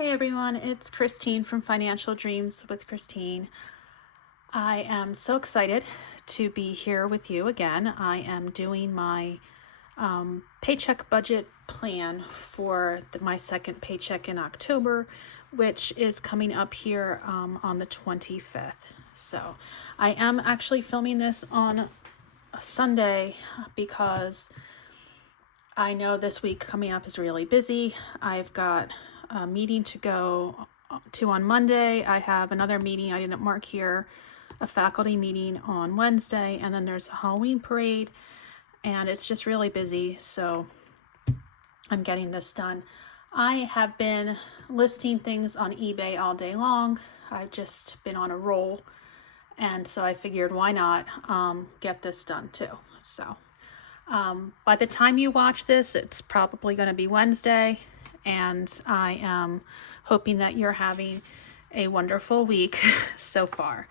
Hey everyone, it's Christine from Financial Dreams with Christine. I am so excited to be here with you again. I am doing my paycheck budget plan for my second paycheck in October, which is coming up here on the 25th. So I am actually filming this on a Sunday because I know this week coming up is really busy. I've got a meeting to go to on Monday. I have another meeting I didn't mark here, a faculty meeting on Wednesday, and then there's a Halloween parade, and it's just really busy, so I'm getting this done. I have been listing things on eBay all day long. I've just been on a roll, and so I figured why not get this done too. So by the time you watch this, it's probably going to be Wednesday, and I am hoping that you're having a wonderful week so far.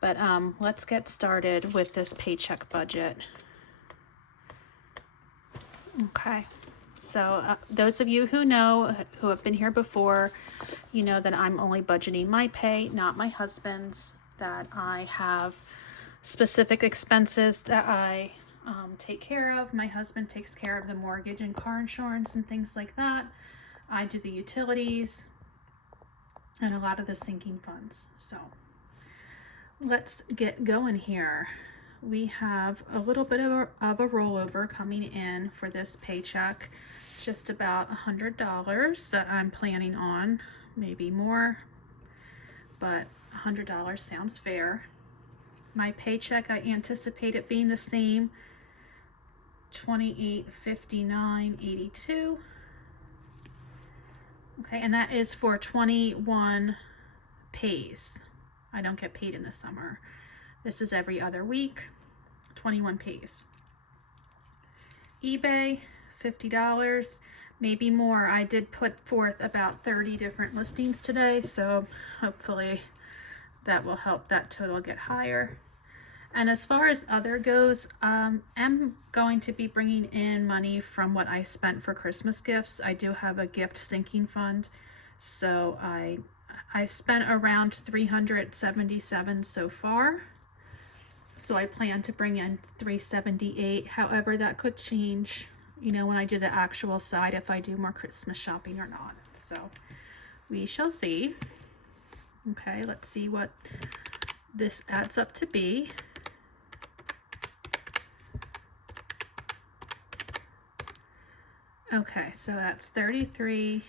But let's get started with this paycheck budget. Okay, so those of you who know, who have been here before, you know that I'm only budgeting my pay, not my husband's, that I have specific expenses that I take care of. My husband takes care of the mortgage and car insurance and things like that. I do the utilities and a lot of the sinking funds. So let's get going here. We have a little bit of a rollover coming in for this paycheck, just about $100 that I'm planning on, maybe more, but $100 sounds fair. My paycheck, I anticipate it being the same, $28.59.82. Okay, and that is for 21 pays. I don't get paid in the summer. This is every other week, 21 pays. eBay, $50, maybe more. I did put forth about 30 different listings today, so hopefully that will help that total get higher. And as far as other goes, I'm going to be bringing in money from what I spent for Christmas gifts. I do have a gift sinking fund, so I spent around $377 so far. So I plan to bring in $378. However, that could change, you know, when I do the actual side, if I do more Christmas shopping or not. So we shall see. Okay, let's see what this adds up to be. Okay, so that's 33,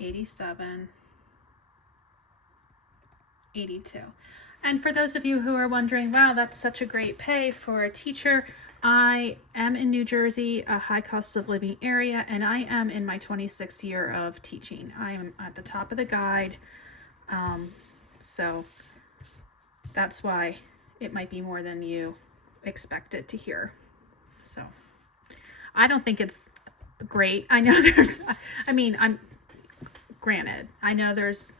87, 82. And for those of you who are wondering, wow, that's such a great pay for a teacher, I am in New Jersey, a high cost of living area, and I am in my 26th year of teaching. I am at the top of the guide, so that's why it might be more than you expected to hear. So I don't think it's great. I know granted, I know there's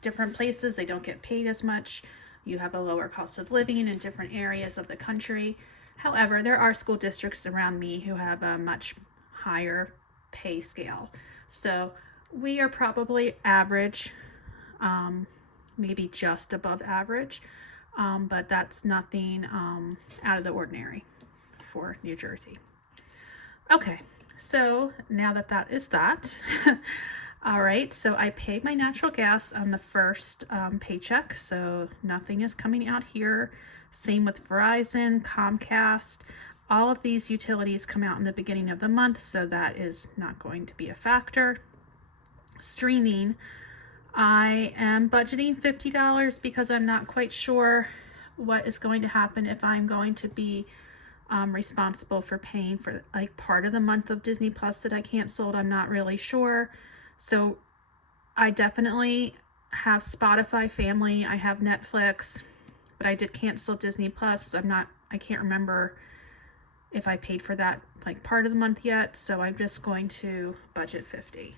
different places, they don't get paid as much. You have a lower cost of living in different areas of the country. However, there are school districts around me who have a much higher pay scale. So we are probably average, maybe just above average, but that's nothing out of the ordinary for New Jersey. Okay, so now that is that. All right, so I paid my natural gas on the first paycheck, so nothing is coming out here. Same with Verizon, Comcast. All of these utilities come out in the beginning of the month, so that is not going to be a factor. Streaming, I am budgeting $50 because I'm not quite sure what is going to happen if I'm going to be responsible for paying for like part of the month of Disney Plus that I canceled. I'm not really sure. So I definitely have Spotify Family. I have Netflix, but I did cancel Disney Plus. I can't remember if I paid for that like part of the month yet. So I'm just going to budget $50.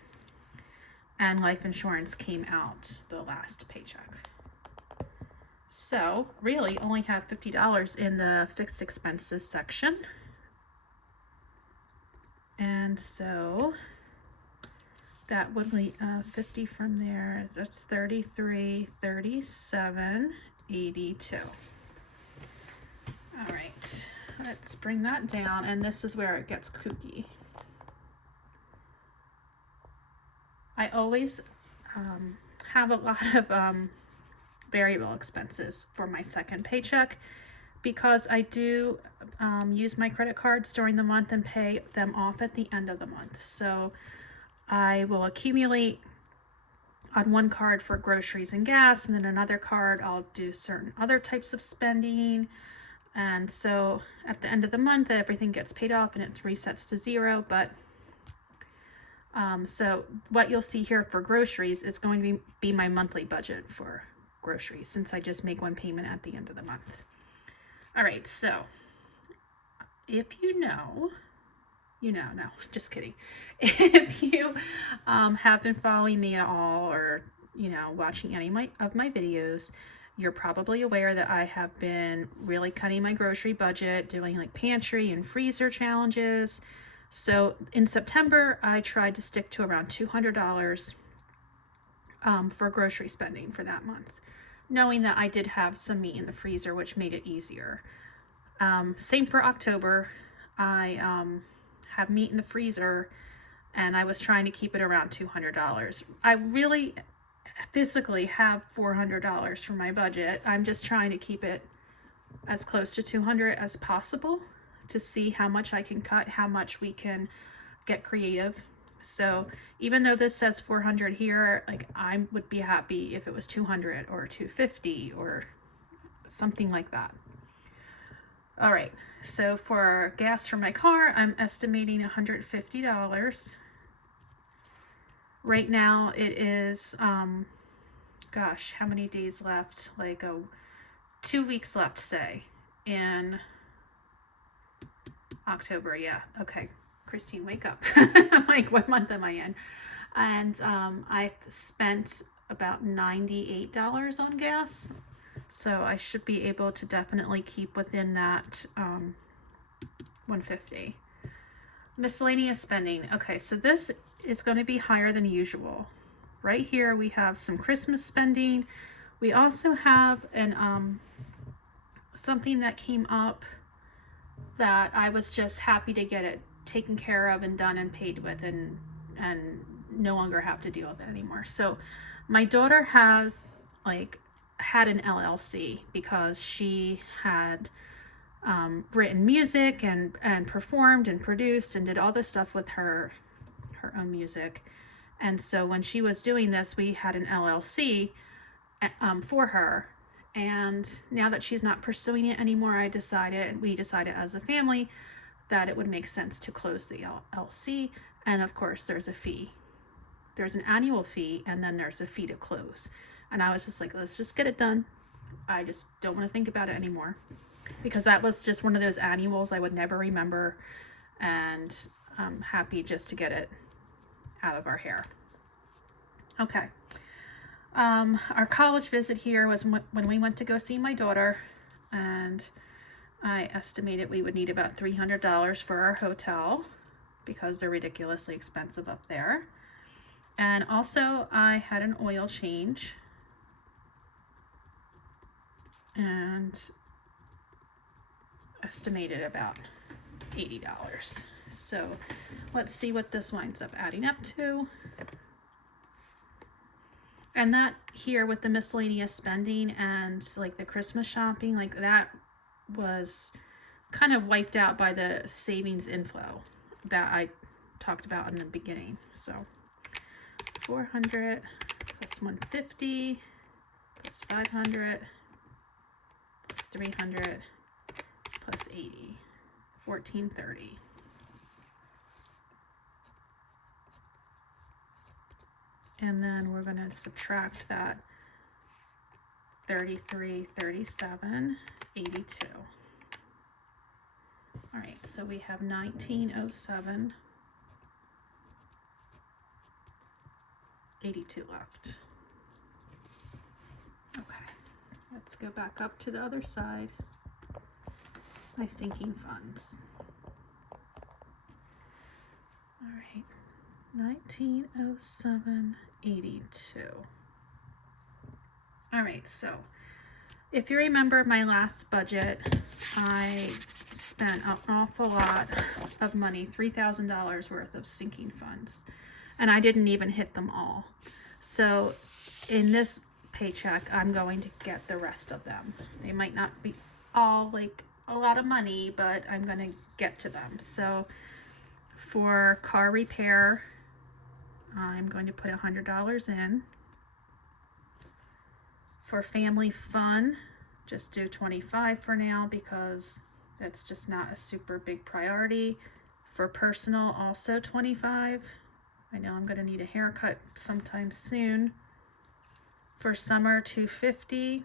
And life insurance came out the last paycheck. So really only have $50 in the fixed expenses section. And so that would be 50 from there. That's 33, 37, 82. All right, let's bring that down, and this is where it gets kooky. I always have a lot of variable expenses for my second paycheck because I do use my credit cards during the month and pay them off at the end of the month. So I will accumulate on one card for groceries and gas, and then another card I'll do certain other types of spending. And so at the end of the month, everything gets paid off and it resets to zero. But so what you'll see here for groceries is going to be my monthly budget for groceries, since I just make one payment at the end of the month. All right, so if you know, no, just kidding. If you have been following me at all, or watching any of my videos, you're probably aware that I have been really cutting my grocery budget, doing like pantry and freezer challenges. So in September, I tried to stick to around $200 for grocery spending for that month, knowing that I did have some meat in the freezer, which made it easier. Same for October. I have meat in the freezer, and I was trying to keep it around $200. I really physically have $400 for my budget. I'm just trying to keep it as close to 200 as possible to see how much I can cut, how much we can get creative. So even though this says 400 here, like I would be happy if it was 200 or 250 or something like that. All right, so for gas for my car, I'm estimating $150. Right now it is, gosh, how many days left? Like 2 weeks left, say, in October. Yeah, okay. Christine, wake up. I'm like, what month am I in? And I've spent about $98 on gas. So I should be able to definitely keep within that 150. Miscellaneous spending. Okay, so this is going to be higher than usual. Right here we have some Christmas spending. We also have an something that came up that I was just happy to get it taken care of and done and paid with, and no longer have to deal with it anymore. So my daughter has had an LLC because she had written music and performed and produced and did all this stuff with her own music. And so when she was doing this, we had an LLC for her. And now that she's not pursuing it anymore, we decided as a family that it would make sense to close the LLC. And of course, there's a fee. There's an annual fee, and then there's a fee to close. And I was just like, let's just get it done. I just don't want to think about it anymore, because that was just one of those annuals I would never remember, and I'm happy just to get it out of our hair. Okay. Our college visit here was when we went to go see my daughter, and I estimated we would need about $300 for our hotel because they're ridiculously expensive up there. And also I had an oil change, and estimated about $80. So let's see what this winds up adding up to. And that here with the miscellaneous spending and like the Christmas shopping, like that was kind of wiped out by the savings inflow that I talked about in the beginning. So 400 plus 150 plus 500 plus 300 plus 80, 1430. And then we're going to subtract that 33, 37, 82. All right, so we have 1907, 82 left. Okay, let's go back up to the other side. My sinking funds. All right, 1907.82. All right, so if you remember my last budget, I spent an awful lot of money, $3,000 worth of sinking funds, and I didn't even hit them all. So in this paycheck, I'm going to get the rest of them. They might not be all like a lot of money, but I'm going to get to them. So for car repair, I'm going to put $100 in. For family fun, just do $25 for now because that's just not a super big priority. For personal, also $25. I know I'm going to need a haircut sometime soon. For summer, $250.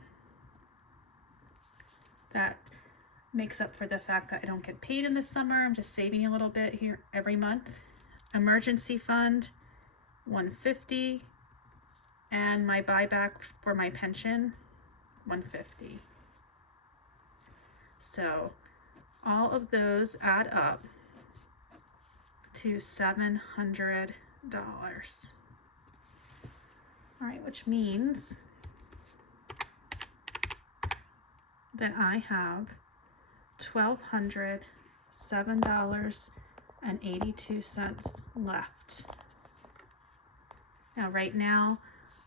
That makes up for the fact that I don't get paid in the summer. I'm just saving a little bit here every month. Emergency fund, $150. And my buyback for my pension, $150. So all of those add up to $700. All right, which means that I have $1,207.82 left. Now, right now,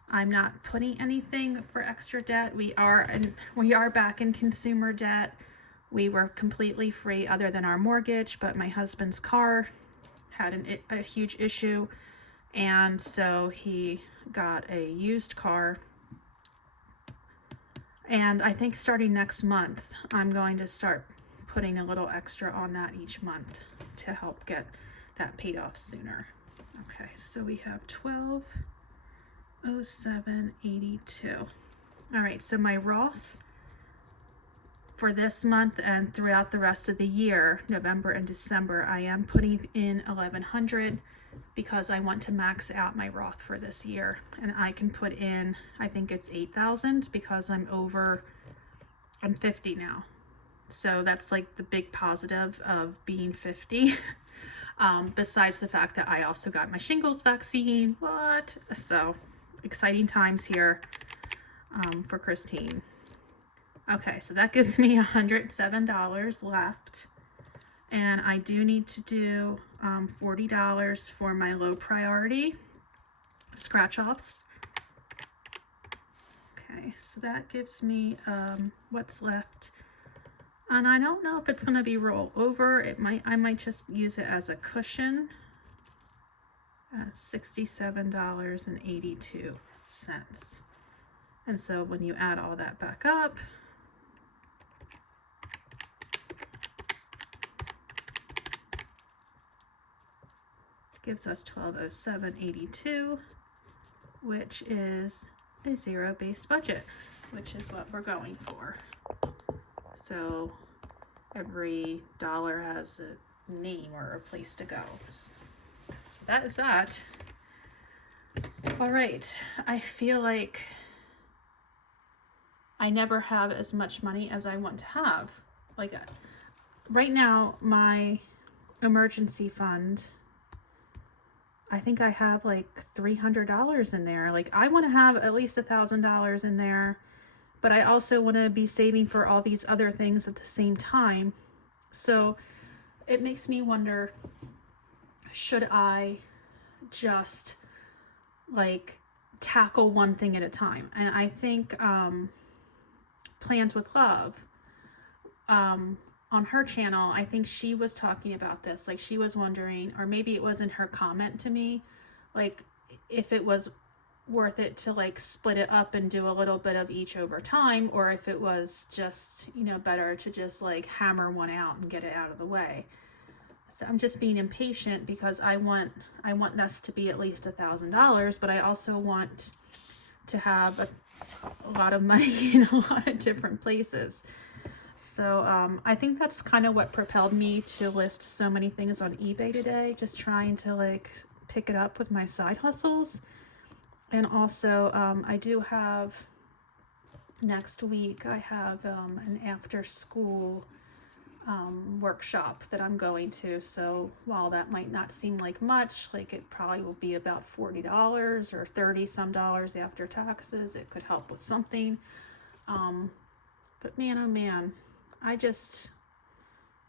I'm not putting anything for extra debt. We are back in consumer debt. We were completely free other than our mortgage, but my husband's car had a huge issue, and so he got a used car. And I think starting next month, I'm going to start putting a little extra on that each month to help get that paid off sooner. Okay, so we have $1,207.82. All right, so my Roth for this month and throughout the rest of the year, November and December, I am putting in $1,100 because I want to max out my Roth for this year. And I can put in, I think it's $8,000 because I'm 50 now. So that's like the big positive of being 50. Besides the fact that I also got my shingles vaccine. What? So exciting times here for Christine. Okay, so that gives me $107 left. And I do need to do $40 for my low priority scratch-offs. Okay, so that gives me what's left. And I don't know if it's going to be roll over. I might just use it as a cushion. $67.82. And so when you add all that back up, gives us $1,207.82, which is a zero-based budget, which is what we're going for. So every dollar has a name or a place to go. So that is that. All right, I feel like I never have as much money as I want to have. Like right now, my emergency fund, I think I have like $300 in there. Like I want to have at least $1,000 in there, but I also want to be saving for all these other things at the same time. So it makes me wonder, should I just like tackle one thing at a time? And I think Plans with Love, on her channel, I think she was talking about this. Like she was wondering, or maybe it was in her comment to me, like if it was worth it to like split it up and do a little bit of each over time, or if it was just, better to just like hammer one out and get it out of the way. So I'm just being impatient because I want this to be at least $1,000, but I also want to have a lot of money in a lot of different places. So I think that's kind of what propelled me to list so many things on eBay today, just trying to like pick it up with my side hustles. And also I do have next week, I have an after school workshop that I'm going to. So while that might not seem like much, like it probably will be about $40 or 30 some dollars after taxes, it could help with something. But man, oh man, I just,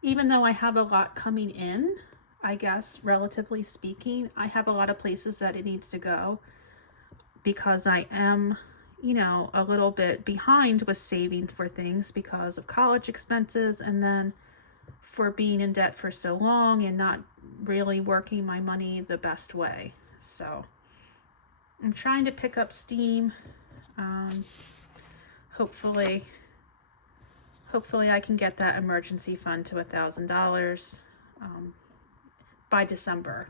even though I have a lot coming in, I guess relatively speaking, I have a lot of places that it needs to go because I am, you know, a little bit behind with saving for things because of college expenses, and then for being in debt for so long and not really working my money the best way. So I'm trying to pick up steam. Hopefully I can get that emergency fund to $1,000 by December.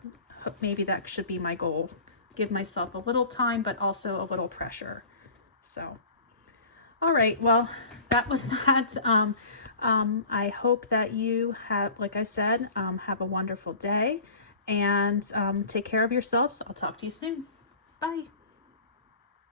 Maybe that should be my goal. Give myself a little time, but also a little pressure. So, all right, well, that was that. I hope that you have, like I said, have a wonderful day, and take care of yourselves. I'll talk to you soon. Bye.